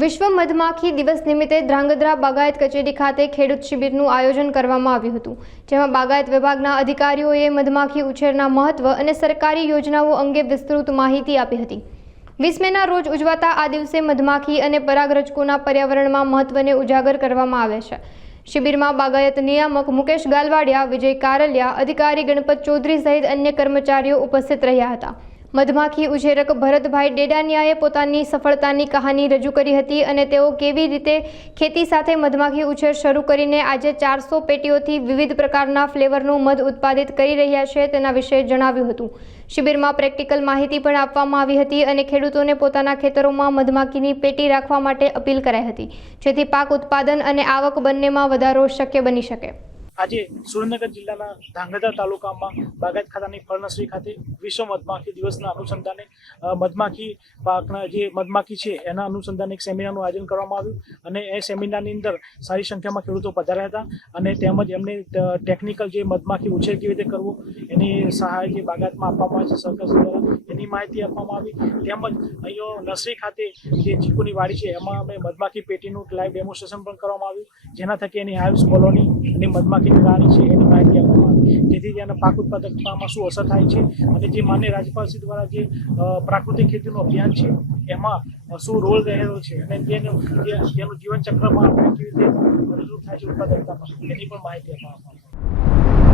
વિશ્વ મધમાખી દિવસ નિમિત્તે ધ્રાંગધ્રા બાગાયત કચેરી ખાતે ખેડૂત શિબિરનું આયોજન કરવામાં આવ્યું હતું, જેમાં બાગાયત વિભાગના અધિકારીઓએ મધમાખી ઉછેરના મહત્વ અને સરકારી યોજનાઓ અંગે વિસ્તૃત માહિતી આપી હતી। 20 મેના રોજ ઉજવાતા આ દિવસે મધમાખી અને પરાગરજકોના પર્યાવરણમાં મહત્વને ઉજાગર કરવામાં આવે છે। શિબિરમાં બાગાયત નિયામક મુકેશ ગાલવાડિયા, વિજય કારલિયા, અધિકારી ગણપત ચૌધરી સહિત અન્ય કર્મચારીઓ ઉપસ્થિત રહ્યા હતા। મધમાખી ઉછેરક ભરતભાઈ ડેડાનિયાએ પોતાની સફળતાની કહાની રજૂ કરી હતી અને તેઓ કેવી રીતે ખેતી સાથે મધમાખી ઉછેર શરૂ કરીને આજે 400 પેટીઓથી વિવિધ પ્રકારના ફ્લેવરનું મધ ઉત્પાદિત કરી રહ્યા છે તેના વિશે જણાવ્યું હતું। શિબિરમાં પ્રેક્ટિકલ માહિતી પણ આપવામાં આવી હતી અને ખેડૂતોને પોતાના ખેતરોમાં મધમાખીની પેટી રાખવા માટે અપીલ કરાઈ હતી, જેથી પાક ઉત્પાદન અને આવક બંનેમાં વધારો શક્ય બની શકે। આજે સુરેન્દ્રનગર જિલ્લાના ધ્રાંગધ્રા તાલુકામાં બાગાયત ખાતાની ફળનર્સરી ખાતે વિશ્વ મધમાખી દિવસના અનુસંધાને મધમાખી પાકના જે મધમાખી છે એના અનુસંધાને એક સેમિનારનું આયોજન કરવામાં આવ્યું અને એ સેમિનારની અંદર સારી સંખ્યામાં ખેડૂતો પધાર્યા હતા અને તેમજ એમને ટેકનિકલ જે મધમાખી ઉછેર કેવી રીતે કરવો એની સહાય જે બાગાયતમાં આપવામાં આવે છે સરકાર દ્વારા એની માહિતી આપવામાં આવી। તેમજ અહીંયા નર્સરી ખાતે જે ચીકુની વાડી છે એમાં અમે મધમાખી પેટીનું લાઈવ ડેમોન્સ્ટ્રેશન પણ કરવામાં આવ્યું, જેના થકી એની હાઇવ્સ કોલોની અને મધમાખી રાણી છે એની માહિતી આપવામાં આવી, જેથી તેના પાક ઉત્પાદકતામાં શું અસર થાય છે અને જે માન્ય રાજ્યપાલશ્રી દ્વારા જે પ્રાકૃતિક ખેતીનું અભિયાન છે એમાં શું રોલ રહેલો છે અને તેનું જીવન ચક્રમાં આપણે કેવી રીતે મદદરૂપ થાય છે ઉત્પાદકતામાં એની પણ માહિતી આપવામાં આવી।